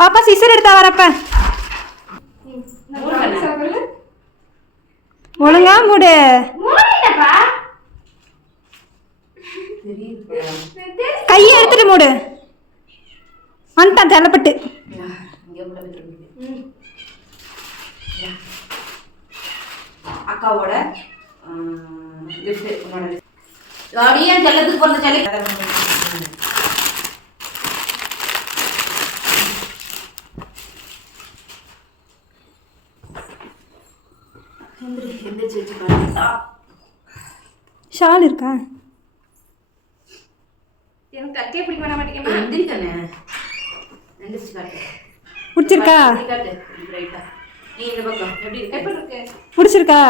பாப்பா சிசர் எடுத்தா வரப்ப ஒழுங்கா மூடு. கையை எடுத்துட்டு மூடு. வந்துட்டான் தலைப்பட்டு. அக்காவோட கிஃப்ட் உன்னோட அப்படியே செல்லத்துக்கு பிறந்த செல்ல ஷால் இருக்கா? எனக்கு தட்டே பிடிக்க வேணாம் மாட்டேங்கம்மா. எந்திரிக்கனே எந்திரிச்சு காட்டு. பிடிச்சிருக்கா? காட்டு ரைட்டா. நீ இந்த பக்கம் எப்படி இருக்கு? பிடிச்சிருக்கா?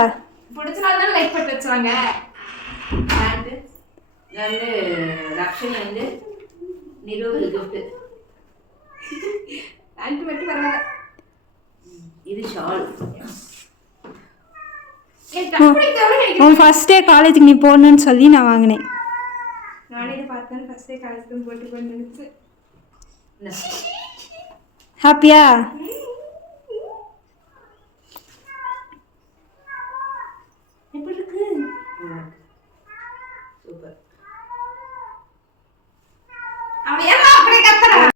பிடிச்சனால தான் லைக் பண்ணி வச்சாங்க. பேண்ட் வந்து ரக்ஷனி வந்து நிரோல் கிஃப்ட். பேண்ட் மட்டும் பரவாயில்ல. இது ஷால். உன் ஃபர்ஸ்ட் டே காலேஜுக்கு நீ போகணுன்னு சொல்லி நான் வாங்கினேன். நானே இதை பார்த்தேன் ஃபர்ஸ்ட் டே காலேஜுக்கு போட்டு நினைச்சு. ஹாப்பியா?